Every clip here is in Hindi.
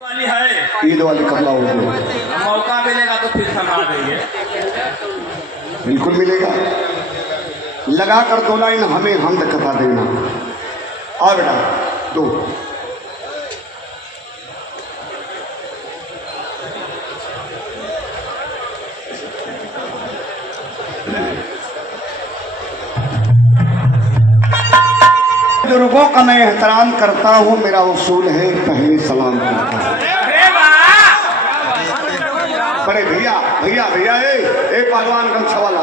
वाली है। ईद वाली कब लाओगे? मौका मिलेगा तो फिर समा देंगे। बिल्कुल मिलेगा। लगा कर दो लाइन हमें हमद कथा देना। और बेटा दो बुजुर्गों का मैं एहतराम करता हूँ, मेरा उसूल है पहले सलाम करता हूँ। बड़े भैया भैया भैया ए पहलवान गमछा वाला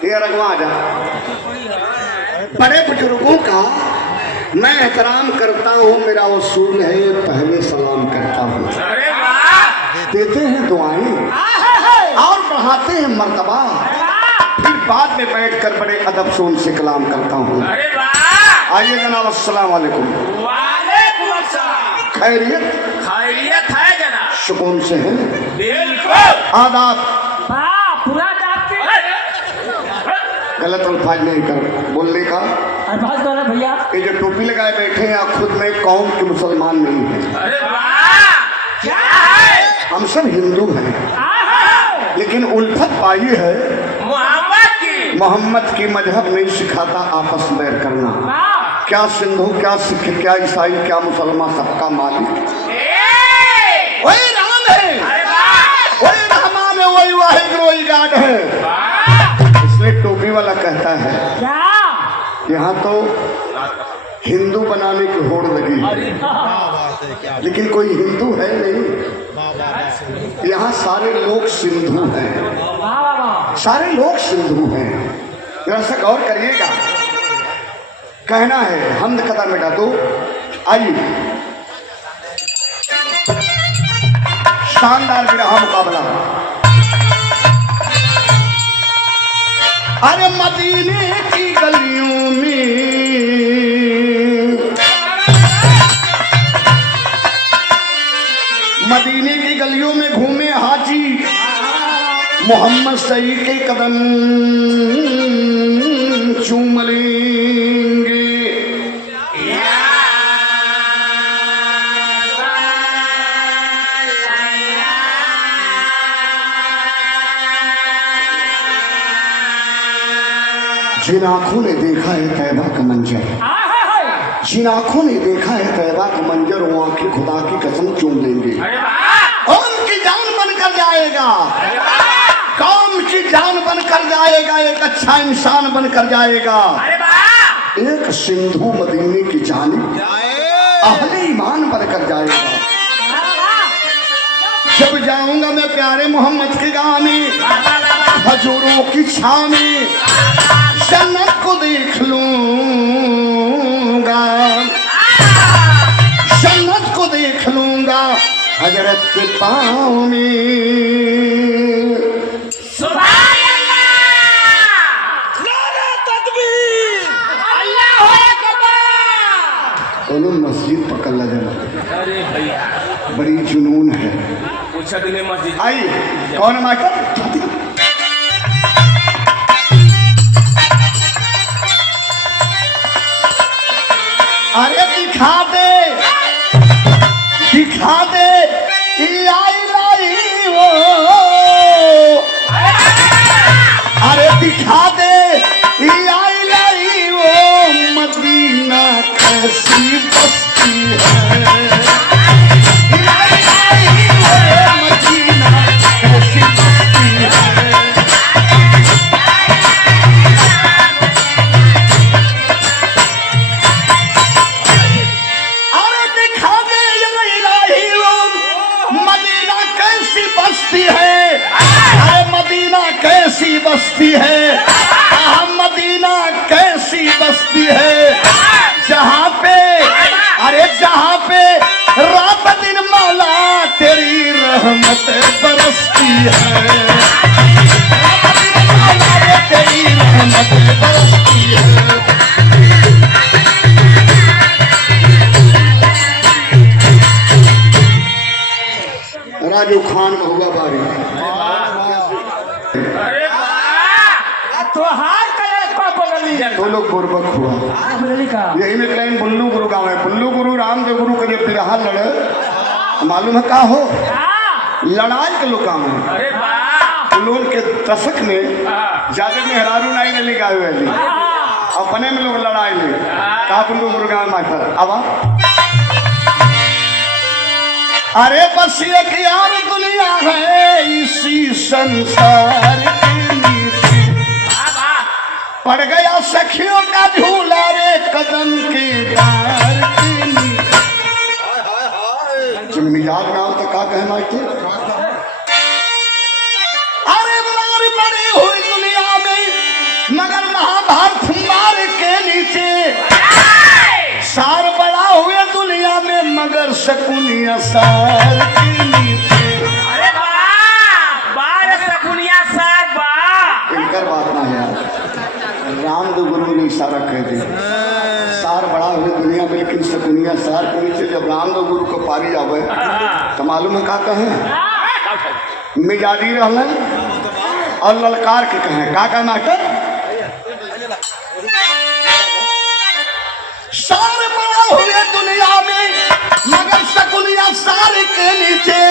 भैया रगवा आ जा। बड़े बुजुर्गों का मैं एहतराम करता हूँ, मेरा उसूल है पहले सलाम करता हूँ। देते हैं दुआएं और बढ़ाते हैं मर्तबा, फिर बाद में बैठकर बड़े अदब से उनसे कलाम करता हूँ। आइए जनाब, अस्सलाम वालेकुम। वालेकुम अस्सलाम। खैरियत खैरियत है जनाब। सुकून से है। बिल्कुल। आदाब पूरा गलत अल्फाज नहीं कर बोलने का। अल्फाज वाला भैया ये जो टोपी लगाए बैठे हैं आप खुद में कौम के मुसलमान नहीं हैं। अरे वाह क्या है? हम सब हिंदू हैं, लेकिन उल्फत पाई है मोहम्मद की मजहब नहीं सिखाता आपस में बैर करना। क्या सिंधु क्या सिख क्या ईसाई क्या मुसलमान, सबका मालिक वही राम है, वही रहमान है, वही वाहिद, वही गाड है। इसलिए टोपी वाला कहता है यहाँ तो हिंदू बनाने की होड़ लगी है, लेकिन कोई हिंदू है नहीं। यहाँ सारे लोग सिंधु हैं, सारे लोग सिंधु हैं। जरा सा गौर करिएगा। कहना है हमद कथा मिटा दो। आइए शानदार विरहा मुकाबला। अरे मदीने की गलियों में मदीने की गलियों में घूमे हाजी मोहम्मद सही के कदम चूम लेंगे। जिन आंखों ने देखा है तैबा का मंजर, जिन आंखों ने देखा है तैबा का मंजर, वो आंखें खुदा की कसम चूम लेंगे। और उनकी जान बनकर जाएगा, कौम की जान बनकर जाएगा, एक अच्छा इंसान बनकर जाएगा। एक सिंधु मदीने की जानिब अहले ईमान बनकर जाएगा। जब जाऊंगा मैं प्यारे मोहम्मद के गाँव में, हजूरों की छाव में जन्नत को देख लूंगा, जन्नत को देख लूंगा हजरत के पाँव में। सुभान अल्लाह, नारे तकबीर, अल्लाहू अकबर। दोनों मस्जिद पकड़ लगा। अरे भैया बड़ी जुनून है। पूछा दिले मस्जिद आई कौन है मास्टर? अरे दिखा दे लाई लाई वो, अरे दिखा दे लाई लाई वो मदीना कैसी बस्ती है। लाई लाई वो मदीना कैसी बस्ती है। कैसी बस्ती है, मदीना कैसी बस्ती है, जहाँ पे अरे जहाँ पे रात दिन मौला तेरी रहमत बरसती है। रात दिन मौला तेरी रहमत बरसती है। राजू खान महुआ बारी। अरे वाह तो हार करे पर बदली तो लोग बुर्बक हुआ। बोले का यही में कहीं बुल्लू गुरु गाँव है। बुल्लू गुरु रामदेव गुरु के जब बिरहा लड़े मालूम है का हो लड़ाई के लोग काम है। अरे वाह लोग के दशक में ज्यादा मेहरारू नहीं ने लिखा हुए अपने में लोग लड़ाई में का बुल्लू गुरु गाँव मास्टर अब अरे बस एक यार दुनिया है इसी संसार के नीचे पड़ गया सखियों का झूला रे कदम के डार के नीचे। जब मिजाज नाम तो का कहे माइके अरे बराबर पड़ी हुई दुनिया में मगर महाभारत मार के नीचे सार बड़ा हुए दुनिया में मगर शकुनिया सार के नीचे। अरे वाह बार सकुनिया सार वाह इनकर बात ना यार रामदेव गुरु ने इशारा कह दिया सार बड़ा हुए दुनिया में लेकिन शकुनिया सार के नीचे। जब रामदेव गुरु को पारी आवे तो मालूम है का कहे मिजाजी रहलन और ललकार के कहे का मास्टर सार बड़ा हुए दुनिया में मगर शकुनिया सार के नीचे।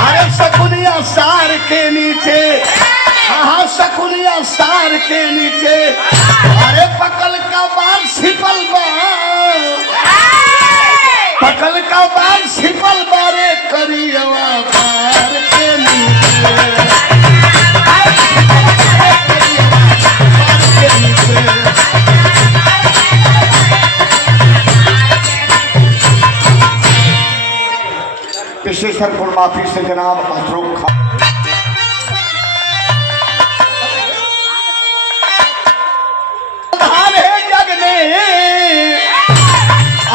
अरे शकुनिया सार के नीचे हाँ शकुनिया सार के नीचे। अरे पकल का बाल सिपल पकल का बाल सिपल बारे करियवा पार के नीचे। विशेषण माफी से जनाब अशोक खान प्रधान है जग में।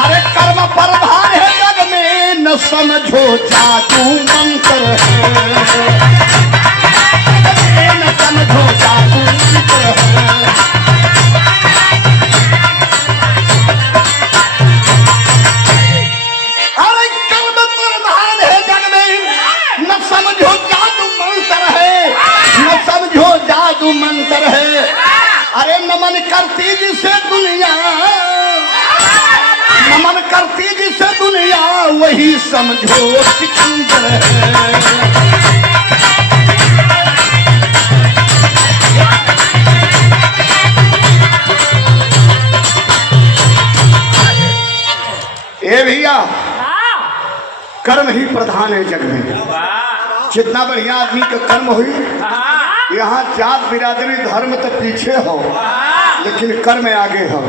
अरे कर्म प्रधान है जग में न समझो जादू मंत्र है न समझो जादू मंत्र है। मंत्र है अरे नमन करती जिसे दुनिया नमन करती जिसे दुनिया वही समझो सिकंदर है। ए भैया कर्म ही प्रधान है जग में। जितना बढ़िया आदमी का कर्म हुई यहाँ जात बिरादरी धर्म तो पीछे हो लेकिन कर्म आगे हो।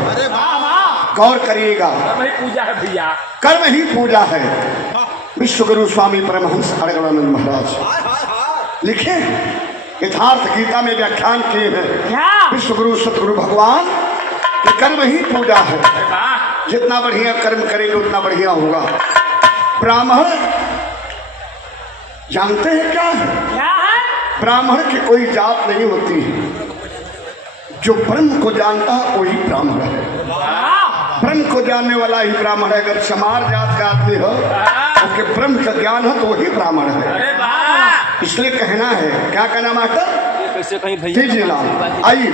गौर करिएगा पूजा है भैया कर्म ही पूजा है। विश्व गुरु स्वामी परमहंस अड़गड़ानंद महाराज लिखे यथार्थ गीता में व्याख्यान किए हैं। विश्व गुरु सतगुरु भगवान कि कर्म ही पूजा है। जितना बढ़िया कर्म करेंगे उतना बढ़िया होगा। ब्राह्मण जानते हैं क्या है? ब्राह्मण की कोई जात नहीं होती है। जो ब्रह्म को जानता है वही ब्राह्मण है। ब्रह्म को जानने वाला ही ब्राह्मण है। अगर चमार जात का आदमी हो उसके ब्रह्म का ज्ञान हो तो वही ब्राह्मण है। इसलिए कहना है क्या कहना मास्टर कैसे कहीं भैया जी लाल आइए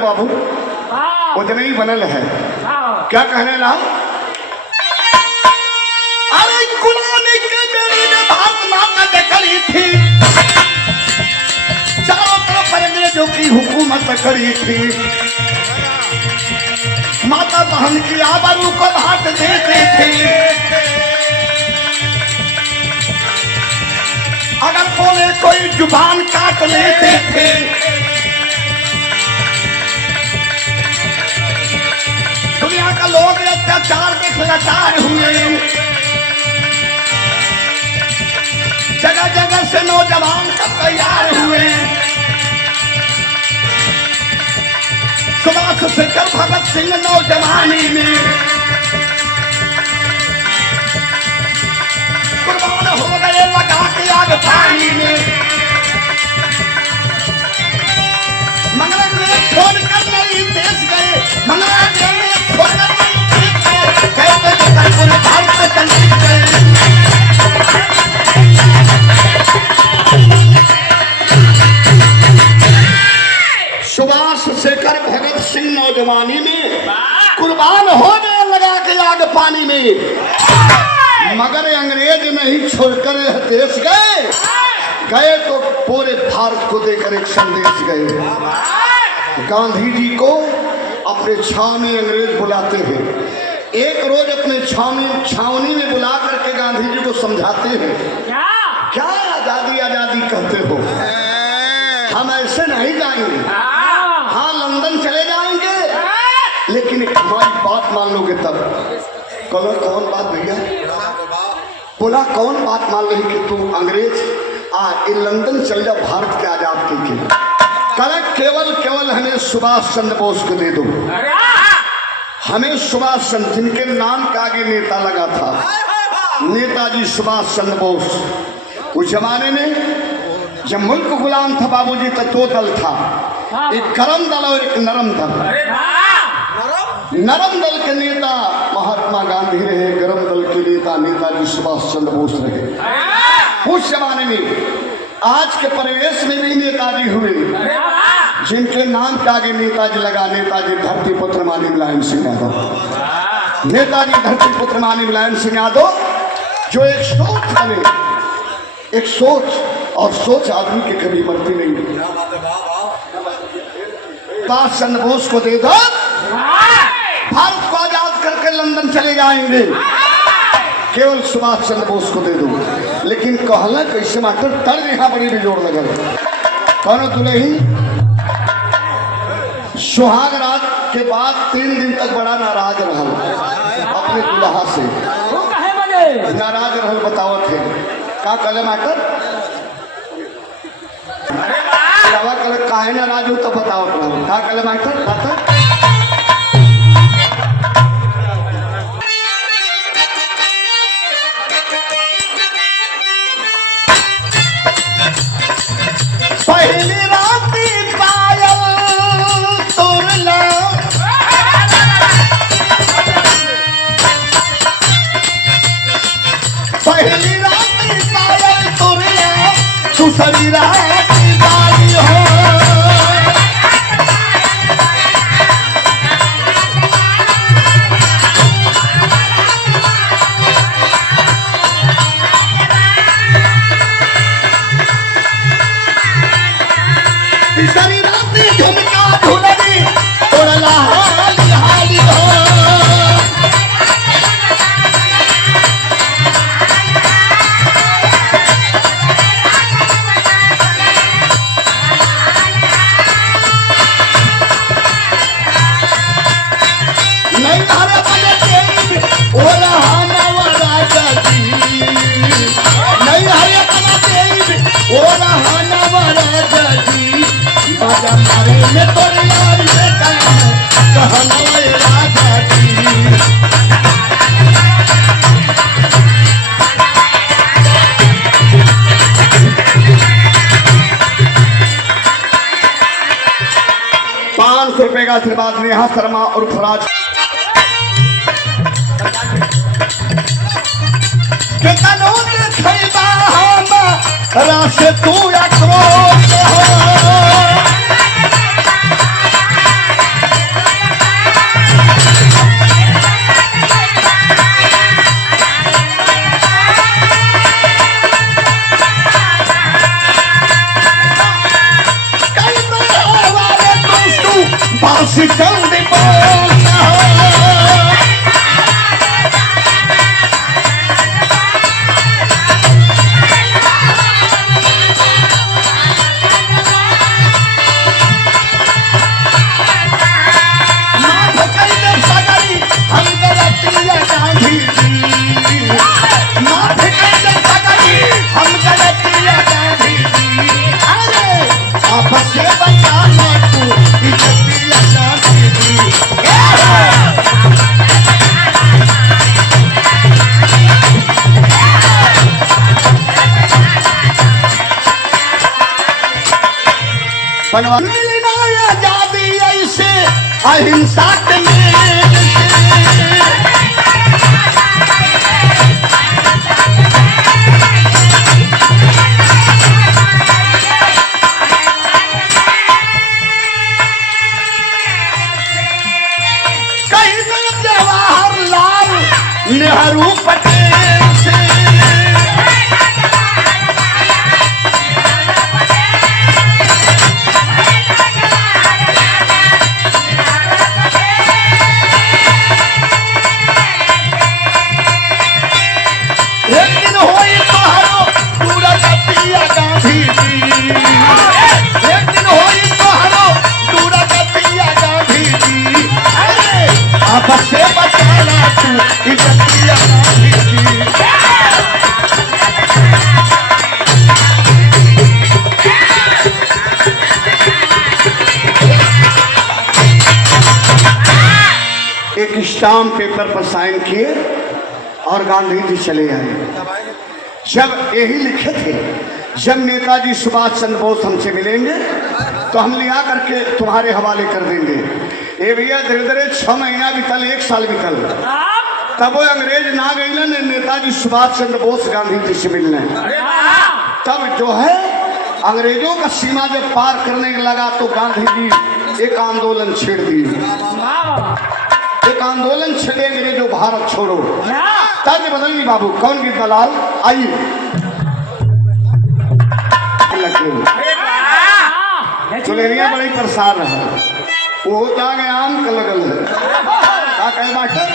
बाबू उतने ही बनल है। क्या कहने ला अरे गुलामी के बेड़ी में भारत माता करी थी। चारों तरफ अंग्रेजों की हुकूमत करी थी। माता बहन की आबरू को भाट देते थे। अगर बोले कोई जुबान काट लेते थे। दुनिया का लोग अत्याचार के लाचार हुए। जगह जगह से नौजवान सब तैयार हुए। सुभाष से कर भगत सिंह नौजवानी में कुर्बान हो गए लगा के आग पानी में। सिंह नौजवानी में कुर्बान हो गए लगा के आग पानी में, मगर अंग्रेज नहीं छोड़कर यह देश गए तो पूरे भारत को देकर एक संदेश गए। गांधी जी को अपने छाव में अंग्रेज बुलाते हैं। एक रोज अपने छावनी में बुला करके गांधी जी को समझाते हैं, क्या आजादी आजादी कहते हो, हम ऐसे नहीं जाएंगे। हाँ लंदन चले जाएंगे, लेकिन एक हमारी बात मान लोगे तब। कहो कौन बात भैया? बोला कौन बात मान रही कि तू अंग्रेज ये लंदन चल जा भारत के आजाद के। कल केवल हमें सुभाष चंद्र बोस को दे दो। हमें सुभाष चंद्र, जिनके नाम के आगे नेता लगा था, नेताजी सुभाष चंद्र बोस। उस जमाने में जब मुल्क गुलाम था बाबूजी, तो दो दल था, एक गरम दल और एक नरम दल। नरम दल के नेता महात्मा गांधी रहे, गरम दल के नेता नेताजी सुभाष चंद्र बोस रहे। उस जमाने में आज के परिवेश में भी नेताजी हुए, जिनके नाम के आगे नेताजी लगा, नेताजी धरती पुत्र मानी मुलायम सिंह यादव। नेताजी धरती पुत्र मानी मुलायम सिंह यादव जो एक सोच बने, एक सोच, और सोच आदमी के कभी मरती नहीं। सुभाष चंद्र बोस को दे दो, भारत को आजाद करके लंदन चले जाएंगे। केवल सुभाष चंद्र बोस को दे दो। लेकिन कहला कैसे मास्टर, तर्ज यहाँ बड़ी बेजोड़ लगल। कौन दुल्हन सुहाग रात के बाद 3 दिन तक बड़ा नाराज रहा अपने दुल्हा से। नाराज रहल बतावत है का कहले मास्टर? काहे नाराज हो तो बतावत रहा का कहले मास्टर? बता पहली राती पायल तोरला, पहली राती पायल तोरला, दूसरी राती बाली हो। तीसरी राती झुमका धुलरी तोड़ला हाली हाली हो। नहीं हरे बने तेरी ओला हाना राजी, नहीं हरे बने तेरी ओला हाना राजी। बाजा मारे में तोरी यार से कहना ये राजा जी। ₹500 का आशीर्वाद नेहा शर्मा और फराज के कानून खैबा हम रास तू आक्रोश हो। बासी चंदी बोलना मिलना आजादी ऐसे अहिंसा के नेहरू पटेल से एक दिन होई तोहरो पूरा कपिया गांधी जी, एक दिन होई तोहरो पूरा कपिया गांधी जी, अरे आपस से बचाना तू इज्जतिया गांधी जी। एक स्टाम्प पेपर पर साइन किए और गांधी जी चले आए। जब यही लिखे थे, जब नेताजी सुभाष चंद्र बोस हमसे मिलेंगे तो हम लिया करके तुम्हारे हवाले कर देंगे। ये भैया धीरे धीरे 6 महीना बीतल, 1 साल बीतल, तब वो अंग्रेज ना गई ने नेताजी सुभाष चंद्र बोस गांधी जी से मिलने। तब जो है अंग्रेजों का सीमा जब पार करने लगा तो गांधी जी एक आंदोलन छेड़ दिए, एक आंदोलन छेड़े अंग्रेजों भारत छोड़ो। तर्ज बदल गई बाबू, कौन की दलाल आई चुलेरिया बड़ी परेशान रहा, वो जागे आम का लगल है का कहे मास्टर।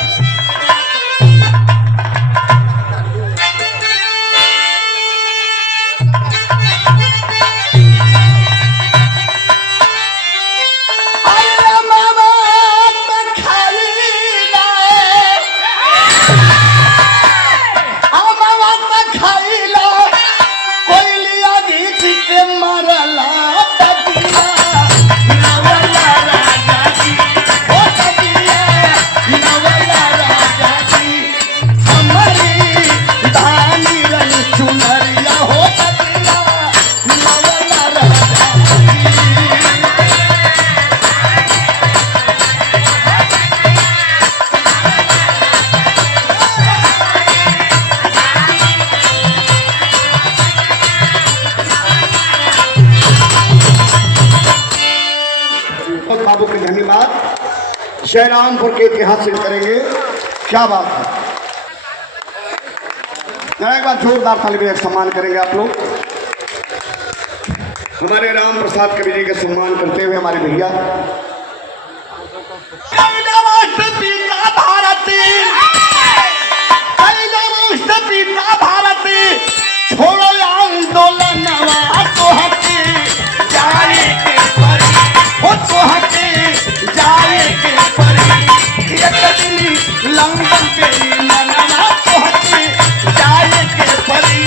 बाबू के धन्यवाद। जयरामपुर के इतिहास से करेंगे, क्या बात है। एक बार जोरदार तालिबे का सम्मान करेंगे आप लोग। हमारे राम प्रसाद कवि जी का सम्मान करते हुए हमारे भैया छोड़ो आंदोलन तो हटे जाए के परी, हो तो हटे जाए के परी, एक दिन लंदन पे मनवा तो हटे जाए के परी।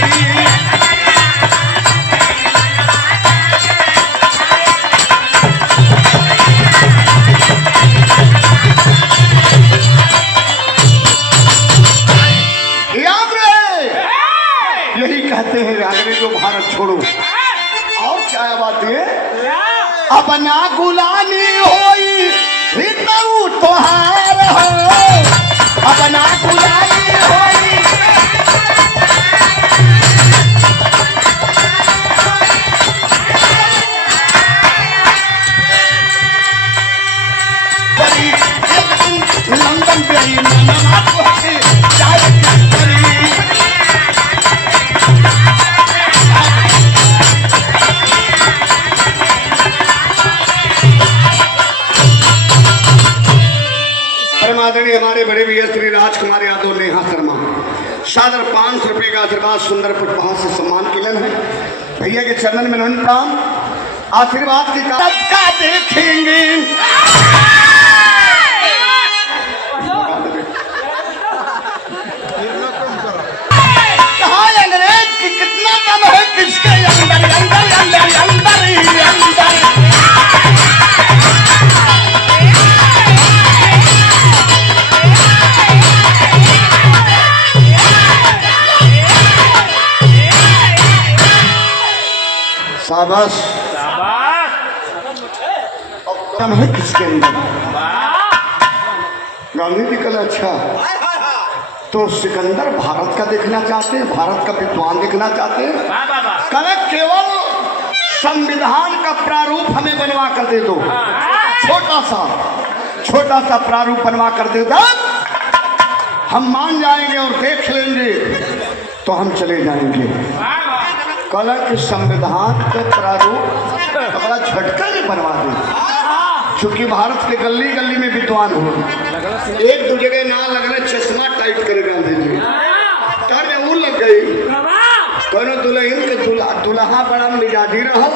यही कहते हैं अंग्रेजों भारत छोड़ो। और क्या बात है, अपना गुलामी होई हितऊ तोहार हो, अपना गुलामी होई लंदन पे मनवा तो हटे जाए के परी। हमारे बड़े भैया श्री राजकुमार यादव नेहा शर्मा सादर 500 रुपये का आशीर्वाद सुंदर पुष्पहार से सम्मान किलन है। भैया के चरणन में नमन प्रणाम। आशीर्वाद की का देखेंगे कहा अंग्रेज की कितना दम है किसके अंदर अंदर अंदर अंदर अंदर। शाबाश दम है किसके अंदर। गांधी जी कल अच्छा तो सिकंदर भारत का देखना चाहते हैं, भारत का विद्वान देखना चाहते हैं। कल केवल संविधान का प्रारूप हमें बनवा कर दे दो, छोटा सा प्रारूप बनवा कर दे दो, हम मान जाएंगे और देख लेंगे तो हम चले जाएंगे। कल के संविधान के प्रारूप बड़ा झटका के बनवा दे, चूंकि भारत के गली गली में विद्वान हो, एक दो जगह ना लगना चश्मा टाइट करे गांधी जी तार वो लग गई। कौनो दुल्हन के दुल्हा बड़ा मिजाजी रहा,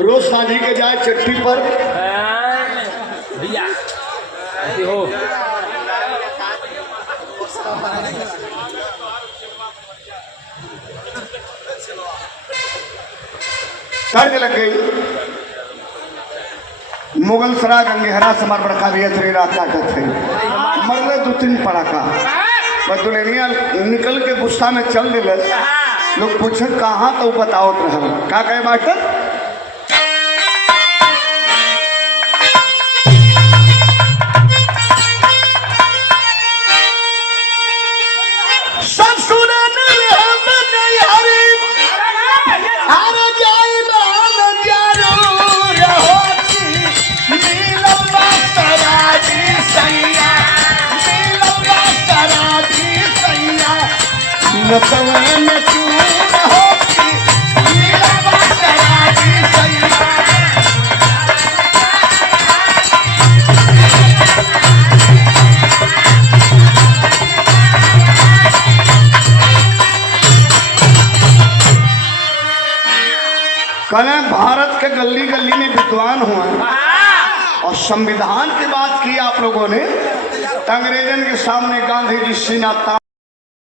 रोज शादी के जाए चट्टी पर भैया हो तर्ज लग गई। मुगल सरा गंगेहरा समार बड़का भी श्री राका थे मरले 2-3 पड़ाका बस दुल्हनिया निकल के गुस्सा में चल दिल। लोग पूछे कहाँ तो बताओ रहा का कहे मास्टर कल भारत के गली गली में विद्वान हुआ और संविधान की बात की आप लोगों ने, अंग्रेजन के सामने गांधी जी सीना